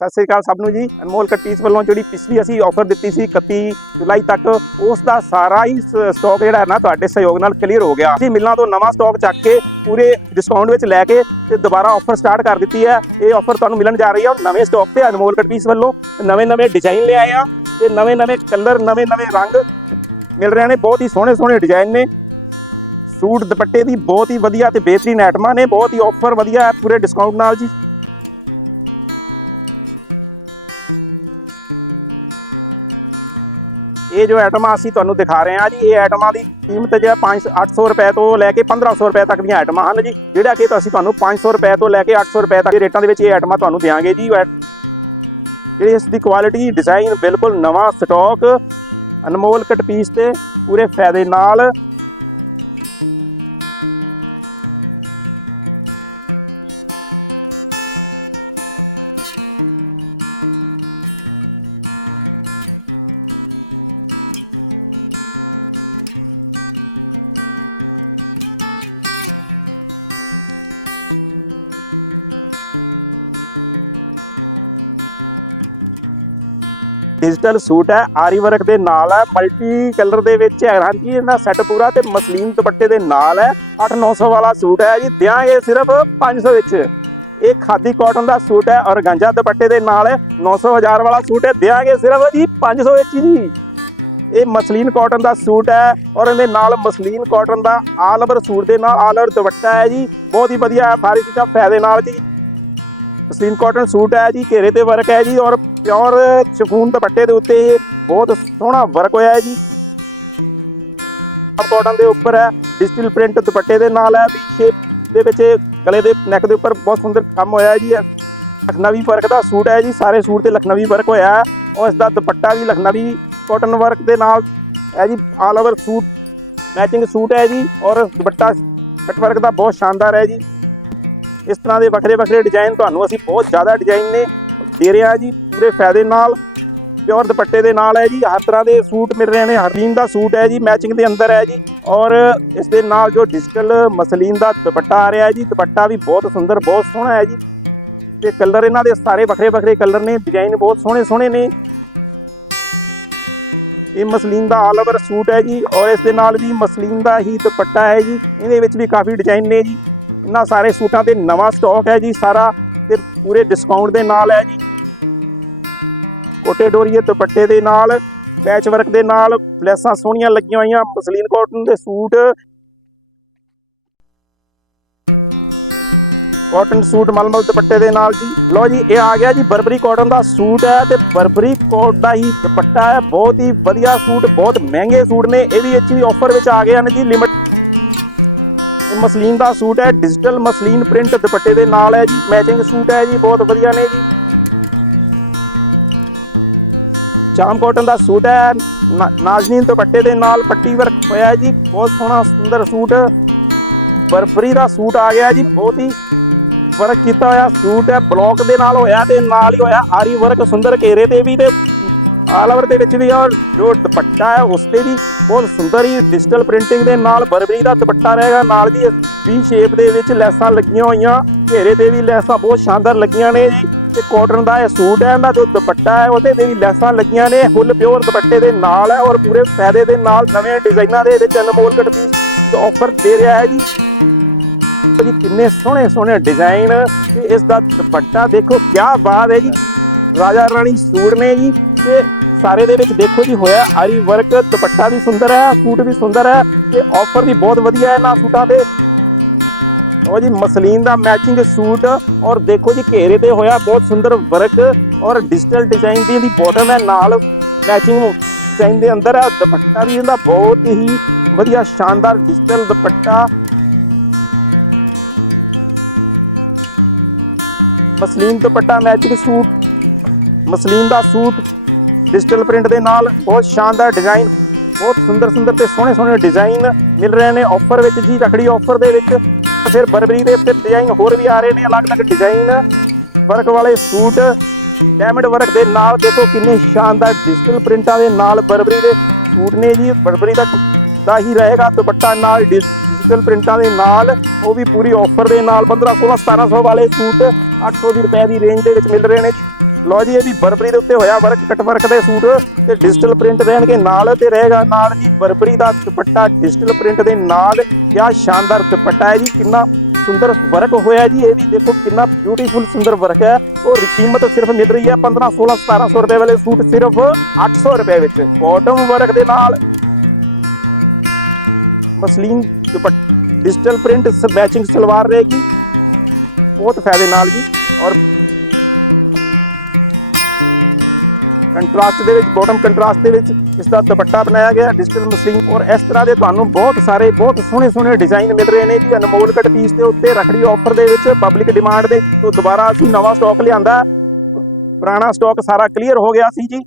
ਸਤਿ ਸ੍ਰੀ ਅਕਾਲ ਸਭ ਨੂੰ ਜੀ। ਅਨਮੋਲ ਕੱਟੀਸ ਵੱਲੋਂ ਜਿਹੜੀ ਪਿਛਲੀ ਅਸੀਂ ਆਫਰ ਦਿੱਤੀ ਸੀ 31 ਜੁਲਾਈ ਤੱਕ, ਉਸ ਦਾ ਸਾਰਾ ਹੀ ਸਟਾਕ ਜਿਹੜਾ ਹੈ ਨਾ ਤੁਹਾਡੇ ਸਹਿਯੋਗ ਨਾਲ ਕਲੀਅਰ ਹੋ ਗਿਆ। ਅਸੀਂ ਮਿਲਣਾ ਤੋਂ ਨਵਾਂ ਸਟਾਕ ਚੱਕ ਕੇ ਪੂਰੇ ਡਿਸਕਾਊਂਟ ਵਿੱਚ ਲੈ ਕੇ ਤੇ ਦੁਬਾਰਾ ਆਫਰ ਸਟਾਰਟ ਕਰ ਦਿੱਤੀ ਹੈ। ਇਹ ਆਫਰ ਤੁਹਾਨੂੰ ਮਿਲਣ ਜਾ ਰਹੀ ਹੈ ਨਵੇਂ ਸਟਾਕ ਤੇ ਅਨਮੋਲ ਕੱਟੀਸ ਵੱਲੋਂ ਨਵੇਂ ਨਵੇਂ ਡਿਜ਼ਾਈਨ ਲਿਆਏ ਆ ਤੇ ਨਵੇਂ ਨਵੇਂ ਕਲਰ ਨਵੇਂ ਨਵੇਂ ਰੰਗ ਮਿਲ ਰਹੇ ਨੇ। ਬਹੁਤ ਹੀ ਸੋਹਣੇ ਸੋਹਣੇ ਡਿਜ਼ਾਈਨ ਨੇ। ਸੂਟ ਦੁਪੱਟੇ ਦੀ ਬਹੁਤ ਹੀ ਵਧੀਆ ਤੇ ਬਿਹਤਰੀਨ ਆਈਟਮਾਂ ਨੇ। ਬਹੁਤ ਹੀ ਆਫਰ ਵਧੀਆ ਪੂਰੇ ਡਿਸਕਾਊਂਟ ਨਾਲ ਜੀ। ਇਹ ਜੋ ਆਈਟਮਾਂ ਅਸੀਂ ਤੁਹਾਨੂੰ ਦਿਖਾ ਰਹੇ ਹਾਂ ਜੀ, ਇਹ ਆਈਟਮਾਂ ਦੀ ਕੀਮਤ ਜਿਹੜਾ 5 800 ਰੁਪਏ ਤੋਂ ਲੈ ਕੇ 1500 ਰੁਪਏ ਤੱਕ ਦੀਆਂ ਆਈਟਮਾਂ ਹਨ ਜੀ, ਜਿਹੜਾ ਕਿ ਅਸੀਂ ਤੁਹਾਨੂੰ 500 ਰੁਪਏ ਤੋਂ ਲੈ ਕੇ 800 ਰੁਪਏ ਤੱਕ ਦੇ ਰੇਟਾਂ ਦੇ ਵਿੱਚ ਇਹ ਆਈਟਮਾਂ ਤੁਹਾਨੂੰ ਦੇਵਾਂਗੇ ਜੀ। ਜਿਹੜੀ ਇਸ ਦੀ ਕੁਆਲਿਟੀ ਡਿਜ਼ਾਈਨ ਬਿਲਕੁਲ ਨਵਾਂ ਸਟਾਕ ਅਨਮੋਲ ਕਟ ਪੀਸ ਤੇ ਪੂਰੇ ਫਾਇਦੇ ਨਾਲ ਡਿਜੀਟਲ ਸੂਟ ਹੈ, ਆਰੀ ਵਰਕ ਦੇ ਨਾਲ ਹੈ ਮਲਟੀ ਕਲਰ ਦੇ ਵਿੱਚ ਹੈ। ਹਾਂਜੀ, ਇਹਦਾ ਸੈੱਟ ਪੂਰਾ ਤੇ ਮਸਲੀਨ ਦੁਪੱਟੇ ਦੇ ਨਾਲ ਹੈ। 8-900 ਵਾਲਾ ਸੂਟ ਹੈ ਜੀ, ਦਿਆਂਗੇ ਸਿਰਫ 500 ਵਿੱਚ। ਇਹ ਖਾਦੀ ਕਾਟਨ ਦਾ ਸੂਟ ਹੈ ਔਰ ਗੰਜਾ ਦੁਪੱਟੇ ਦੇ ਨਾਲ ਹੈ 900 ਹਜ਼ਾਰ ਵਾਲਾ ਸੂਟ ਹੈ, ਦਿਆਂਗੇ ਸਿਰਫ ਜੀ 500 ਵਿੱਚ ਜੀ। ਇਹ ਮਸਲੀਨ ਕਾਟਨ ਦਾ ਸੂਟ ਹੈ ਔਰ ਇਹਦੇ ਨਾਲ ਮਸਲੀਨ ਕਾਟਨ ਦਾ ਆਲ ਓਵਰ ਸੂਟ ਦੇ ਨਾਲ ਆਲ ਓਵਰ ਦੁਪੱਟਾ ਹੈ ਜੀ। ਬਹੁਤ ਹੀ ਵਧੀਆ ਹੈ ਸਾਰੀ ਚੀਜ਼ਾਂ ਫਾਇਦੇ ਨਾਲ ਜੀ। ਮਸਲੀਨ ਕਾਟਨ ਸੂਟ ਹੈ ਜੀ, ਘੇਰੇ ਤੇ ਵਰਕ ਹੈ ਜੀ ਔਰ ਪਿਓਰ ਸ਼ਫੂਨ ਦੁਪੱਟੇ ਦੇ ਉੱਤੇ ਇਹ ਬਹੁਤ ਸੋਹਣਾ ਵਰਕ ਹੋਇਆ ਹੈ ਜੀ। ਕਾਟਨ ਦੇ ਉੱਪਰ ਹੈ ਡਿਜੀਟਲ ਪ੍ਰਿੰਟ ਦੁਪੱਟੇ ਦੇ ਨਾਲ ਹੈ, ਵੀ ਸ਼ੇਪ ਦੇ ਵਿੱਚ ਗਲੇ ਦੇ ਨੈਕ ਦੇ ਉੱਪਰ ਬਹੁਤ ਸੁੰਦਰ ਕੰਮ ਹੋਇਆ ਹੈ ਜੀ। ਇਹ ਲਖਨਵੀ ਵਰਕ ਦਾ ਸੂਟ ਹੈ ਜੀ, ਸਾਰੇ ਸੂਟ ਤੇ ਲਖਨਵੀ ਵਰਕ ਹੋਇਆ ਹੈ ਔਰ ਇਸ ਦਾ ਦੁਪੱਟਾ ਵੀ ਲਖਨਵੀ ਕਾਟਨ ਵਰਕ ਦੇ ਨਾਲ ਹੈ ਜੀ all over suit matching suit ਹੈ ਜੀ ਔਰ ਦੁਪੱਟਾ ਕਟ ਵਰਕ ਦਾ ਬਹੁਤ ਸ਼ਾਨਦਾਰ ਹੈ ਜੀ। ਇਸ ਤਰ੍ਹਾਂ ਦੇ ਵੱਖਰੇ ਵੱਖਰੇ ਡਿਜ਼ਾਈਨ ਤੁਹਾਨੂੰ ਅਸੀਂ ਬਹੁਤ ਜ਼ਿਆਦਾ ਡਿਜ਼ਾਈਨ ਨੇ ਦੇ ਰਹੇ ਹਾਂ ਜੀ, ਪੂਰੇ ਫਾਇਦੇ ਨਾਲ ਪਿਓਰ ਦੁਪੱਟੇ ਦੇ ਨਾਲ ਹੈ ਜੀ, ਹਰ ਤਰ੍ਹਾਂ ਦੇ ਸੂਟ ਮਿਲ ਰਹੇ ਨੇ ਹਰਲੀਨ ਦਾ ਸੂਟ ਹੈ ਜੀ ਮੈਚਿੰਗ ਦੇ ਅੰਦਰ ਹੈ ਜੀ ਔਰ ਇਸ ਦੇ ਨਾਲ ਜੋ ਡਿਜੀਟਲ ਮਸਲੀਨ ਦਾ ਦੁਪੱਟਾ ਆ ਰਿਹਾ ਜੀ, ਦੁਪੱਟਾ ਵੀ ਬਹੁਤ ਸੁੰਦਰ, ਬਹੁਤ ਸੋਹਣਾ ਹੈ ਜੀ ਤੇ ਕਲਰ ਇਹਨਾਂ ਦੇ ਸਾਰੇ ਵੱਖਰੇ ਵੱਖਰੇ ਕਲਰ ਨੇ ਡਿਜ਼ਾਈਨ ਬਹੁਤ ਸੋਹਣੇ ਸੋਹਣੇ ਨੇ। ਇਹ ਮਸਲੀਨ ਦਾ ਆਲ ਓਵਰ ਸੂਟ ਹੈ ਜੀ ਔਰ ਇਸ ਦੇ ਨਾਲ ਵੀ ਮਸਲੀਨ ਦਾ ਹੀ ਦੁਪੱਟਾ ਹੈ ਜੀ, ਇਹਦੇ ਵਿੱਚ ਵੀ ਕਾਫੀ ਡਿਜ਼ਾਈਨ ਨੇ ਜੀ। ਇਹਨਾਂ ਸਾਰੇ ਸੂਟਾਂ ਤੇ ਨਵਾਂ ਸਟਾਕ ਹੈ ਜੀ ਸਾਰਾ ਤੇ ਪੂਰੇ ਡਿਸਕਾਊਂਟ ਦੇ ਨਾਲ ਹੈ ਜੀ। ਕੋਟੇ ਡੋਰੀਏ ਦੁਪੱਟੇ ਦੇ ਨਾਲ ਪੈਚ ਵਰਕ ਦੇ ਨਾਲ ਫਲੈਸਾਂ ਸੋਹਣੀਆਂ ਲੱਗੀਆਂ ਹੋਈਆਂ, ਮਸਲੀਨ ਕਾਟਨ ਦੇ ਸੂਟ। ਕਾਟਨ ਸੂਟ ਮਲਮਲ ਦੁਪੱਟੇ ਦੇ ਨਾਲ ਜੀ। ਲਓ ਜੀ, ਇਹ ਆ ਗਿਆ ਜੀ ਬਰਬਰੀ ਕਾਟਨ ਦਾ ਸੂਟ ਹੈ ਤੇ ਬਰਬਰੀ ਕੋਟ ਦਾ ਹੀ ਦੁਪੱਟਾ ਹੈ। ਬਹੁਤ ਹੀ ਵਧੀਆ ਸੂਟ, ਬਹੁਤ ਮਹਿੰਗੇ ਸੂਟ ਨੇ, ਇਹ ਵੀ ਇੱਥੇ ਵੀ ਆਫਰ ਵਿੱਚ ਆ ਗਏ ਹਨ ਜੀ ਲਿਮਟ ਮਸਲੀਨ ਦਾ ਸੂਟ ਹੈ ਡਿਜੀਟਲ ਮਸਲੀਨ ਪ੍ਰਿੰਟ ਦੁਪੱਟੇ ਦੇ ਨਾਲ ਹੈ ਜੀ ਮੈਚਿੰਗ ਸੂਟ ਹੈ ਜੀ, ਬਹੁਤ ਵਧੀਆ ਨੇ ਜੀ। ਚਾਮ ਕਾਟਨ ਦਾ ਸੂਟ ਹੈ ਨਾਜ਼ਨੀਨ ਦੁਪੱਟੇ ਦੇ ਨਾਲ ਪੱਟੀ ਵਰਕ ਹੋਇਆ ਹੈ ਜੀ, ਬਹੁਤ ਸੋਹਣਾ ਸੁੰਦਰ ਸੂਟ। ਬਰਬਰੀ ਦਾ ਸੂਟ ਆ ਗਿਆ ਜੀ, ਬਹੁਤ ਹੀ ਵਰਕ ਕੀਤਾ ਹੋਇਆ ਸੂਟ ਹੈ ਬਲੌਕ ਦੇ ਨਾਲ ਹੋਇਆ ਤੇ ਨਾਲ ਹੀ ਹੋਇਆ, ਆਰੀ ਵਰਕ ਸੁੰਦਰ ਘੇਰੇ ਤੇ ਵੀ ਤੇ ਆਲ ਓਵਰ ਦੇ ਵਿੱਚ ਵੀ ਔਰ ਜੋ ਦੁਪੱਟਾ ਹੈ ਉਸ ਤੇ ਵੀ ਬਹੁਤ ਸੁੰਦਰ ਹੀ ਡਿਜੀਟਲ ਪ੍ਰਿੰਟਿੰਗ ਦੇ ਨਾਲ ਬਰਬਰੀ ਦਾ ਦੁਪੱਟਾ ਰਹੇਗਾ ਨਾਲ ਜੀ ਵੀ ਸ਼ੇਪ ਦੇ ਵਿੱਚ ਲੈਸਾਂ ਲੱਗੀਆਂ ਹੋਈਆਂ, ਘੇਰੇ ਤੇ ਵੀ ਲੈਸਾਂ ਬਹੁਤ ਸ਼ਾਨਦਾਰ ਲੱਗੀਆਂ ਨੇ ਜੀ। ਤੇ ਕਾਟਨ ਦਾ ਇਹ ਸੂਟ ਹੈ, ਇਹਦਾ ਜੋ ਦੁਪੱਟਾ ਹੈ, ਉਹਦੇ ਤੇ ਵੀ ਲੈਸਾਂ ਲੱਗੀਆਂ ਨੇ ਫੁੱਲ ਪਿਓਰ ਦੁਪੱਟੇ ਦੇ ਨਾਲ ਹੈ ਔਰ ਪੂਰੇ ਫਾਇਦੇ ਦੇ ਨਾਲ ਨਵੇਂ ਡਿਜ਼ਾਈਨਾਂ ਦੇ ਇਹਦੇ ਵਿੱਚ ਅਨਮੋਲ ਕਟ ਪੀਸ ਆਫਰ ਦੇ ਰਿਹਾ ਹੈ ਜੀ। ਜੀ, ਕਿੰਨੇ ਸੋਹਣੇ ਸੋਹਣੇ ਡਿਜ਼ਾਈਨ ਤੇ ਇਸ ਦਾ ਦੁਪੱਟਾ ਦੇਖੋ ਕੀ ਬਾਤ ਹੈ ਜੀ। ਰਾਜਾ ਰਾਣੀ ਸੂਟ ਨੇ ਜੀ, ਤੇ ਸਾਰੇ ਦੇ ਵਿੱਚ ਦੇਖੋ ਜੀ ਹੋਇਆ ਆਰੀ ਵਰਕ, ਦੁਪੱਟਾ ਵੀ ਸੁੰਦਰ ਹੈ, ਸੂਟ ਵੀ ਸੁੰਦਰ ਹੈ ਤੇ ਆਫਰ ਵੀ ਬਹੁਤ ਵਧੀਆ ਹੈ ਨਾ ਸੂਟਾਂ ਤੇ। ਉਹ ਜੀ, ਮਸਲੀਨ ਦਾ ਮੈਚਿੰਗ ਸੂਟ ਔਰ ਦੇਖੋ ਜੀ ਘੇਰੇ ਤੇ ਹੋਇਆ ਬਹੁਤ ਸੁੰਦਰ ਵਰਕ ਔਰ ਡਿਜੀਟਲ ਡਿਜ਼ਾਈਨ ਦੀ ਇਹਦੀ ਬਾਟਮ ਹੈ, ਨਾਲ ਮੈਚਿੰਗ ਡਿਜ਼ਾਈਨ ਦੇ ਅੰਦਰ ਹੈ, ਦੁਪੱਟਾ ਵੀ ਇਹਦਾ ਬਹੁਤ ਹੀ ਵਧੀਆ ਸ਼ਾਨਦਾਰ ਡਿਜੀਟਲ ਦੁਪੱਟਾ। ਮਸਲੀਨ ਦੁਪੱਟਾ ਮੈਚਿੰਗ ਸੂਟ, ਮਸਲੀਨ ਦਾ ਸੂਟ ਡਿਜੀਟਲ ਪ੍ਰਿੰਟ ਦੇ ਨਾਲ ਬਹੁਤ ਸ਼ਾਨਦਾਰ ਡਿਜ਼ਾਈਨ, ਬਹੁਤ ਸੁੰਦਰ ਸੁੰਦਰ ਤੇ ਸੋਹਣੇ ਸੋਹਣੇ ਡਿਜ਼ਾਈਨ ਮਿਲ ਰਹੇ ਨੇ ਆਫਰ ਵਿੱਚ ਜੀ ਰਖੜੀ ਆਫਰ ਦੇ ਵਿੱਚ। ਤੇ ਫਿਰ ਬਰਬਰੀ ਦੇ ਉੱਤੇ ਡਿਜ਼ਾਈਨ ਹੋਰ ਵੀ ਆ ਰਹੇ ਨੇ, ਅਲੱਗ-ਅਲੱਗ ਡਿਜ਼ਾਈਨ। ਵਰਕ ਵਾਲੇ ਸੂਟ ਡਾਇਮੰਡ ਵਰਕ ਦੇ ਨਾਲ ਦੇਖੋ ਕਿੰਨੇ ਸ਼ਾਨਦਾਰ ਡਿਜੀਟਲ ਪ੍ਰਿੰਟਾਂ ਦੇ ਨਾਲ ਬਰਬਰੀ ਦੇ ਸੂਟ ਨੇ ਜੀ। ਬਰਬਰੀ ਦਾ ਦਾ ਹੀ ਰਹੇਗਾ, ਦੁਪੱਟਾ ਨਾਲ ਡਿਜੀਟਲ ਪ੍ਰਿੰਟਾਂ ਦੇ ਨਾਲ, ਉਹ ਵੀ ਪੂਰੀ ਆਫਰ ਦੇ ਨਾਲ। 15 16 1700 ਵਾਲੇ ਸੂਟ 800 ਦੀ ਰੁਪਏ ਦੀ ਰੇਂਜ ਦੇ ਵਿੱਚ ਮਿਲ ਰਹੇ ਨੇ। ਲਓ ਜੀ ਇਹ ਵੀ ਬਰਬਰੀ ਦੇ ਉੱਤੇ ਹੋਇਆ ਵਰਕ ਕਟ ਵਰਕ ਦੇ ਸੂਟ ਤੇ ਡਿਜੀਟਲ ਪ੍ਰਿੰਟ ਰਹਿਣਗੇ ਨਾਲ ਤੇ ਰਹੇਗਾ ਨਾਲ ਜੀ ਬਰਬਰੀ ਦਾ ਦੁਪੱਟਾ ਡਿਜੀਟਲ ਪ੍ਰਿੰਟ ਦੇ ਨਾਲ ਕਿਆ ਸ਼ਾਨਦਾਰ ਦੁਪੱਟਾ ਹੈ ਜੀ, ਕਿੰਨਾ ਸੁੰਦਰ ਵਰਕ ਹੋਇਆ ਜੀ, ਇਹ ਵੀ ਦੇਖੋ ਕਿੰਨਾ ਬਿਊਟੀਫੁਲ ਸੁੰਦਰ ਵਰਕ ਹੈ। ਔਰ ਕੀਮਤ ਸਿਰਫ ਮਿਲ ਰਹੀ ਹੈ 15 16 1700 ਰੁਪਏ ਵਾਲੇ ਸੂਟ ਸਿਰਫ 800 ਰੁਪਏ ਵਿੱਚ। ਬਾਟਮ ਵਰਕ ਦੇ ਨਾਲ ਮਸਲੀਨ ਦੁਪੱਟਾ ਡਿਜੀਟਲ ਪ੍ਰਿੰਟ ਮੈਚਿੰਗ ਸਲਵਾਰ ਰਹੇਗੀ। ਬਹੁਤ ਫਾਇਦੇ ਨਾਲ ਜੀ। ਔਰ ਕੰਟਰਾਸਟ ਦੇ ਵਿੱਚ ਬਾਟਮ ਕੰਟਰਾਸਟ ਦੇ ਵਿੱਚ ਇਸ ਦਾ ਦੁਪੱਟਾ ਬਣਾਇਆ ਗਿਆ ਡਿਜੀਟਲ ਮਸ਼ੀਨ ਔਰ ਇਸ ਤਰ੍ਹਾਂ ਦੇ ਤੁਹਾਨੂੰ ਬਹੁਤ ਸਾਰੇ, ਬਹੁਤ ਸੋਹਣੇ ਸੋਹਣੇ ਡਿਜ਼ਾਈਨ ਮਿਲ ਰਹੇ ਨੇ ਜੀ, ਅਨਮੋਲ ਕਟ ਪੀਸ ਦੇ ਉੱਤੇ, ਰਖੜੀ ਆਫਰ ਦੇ ਵਿੱਚ ਪਬਲਿਕ ਡਿਮਾਂਡ ਦੇ, ਤੋਂ ਦੁਬਾਰਾ ਅਸੀਂ ਨਵਾਂ ਸਟਾਕ ਲਿਆਂਦਾ। ਪੁਰਾਣਾ ਸਟਾਕ ਸਾਰਾ ਕਲੀਅਰ ਹੋ ਗਿਆ ਸੀ ਜੀ।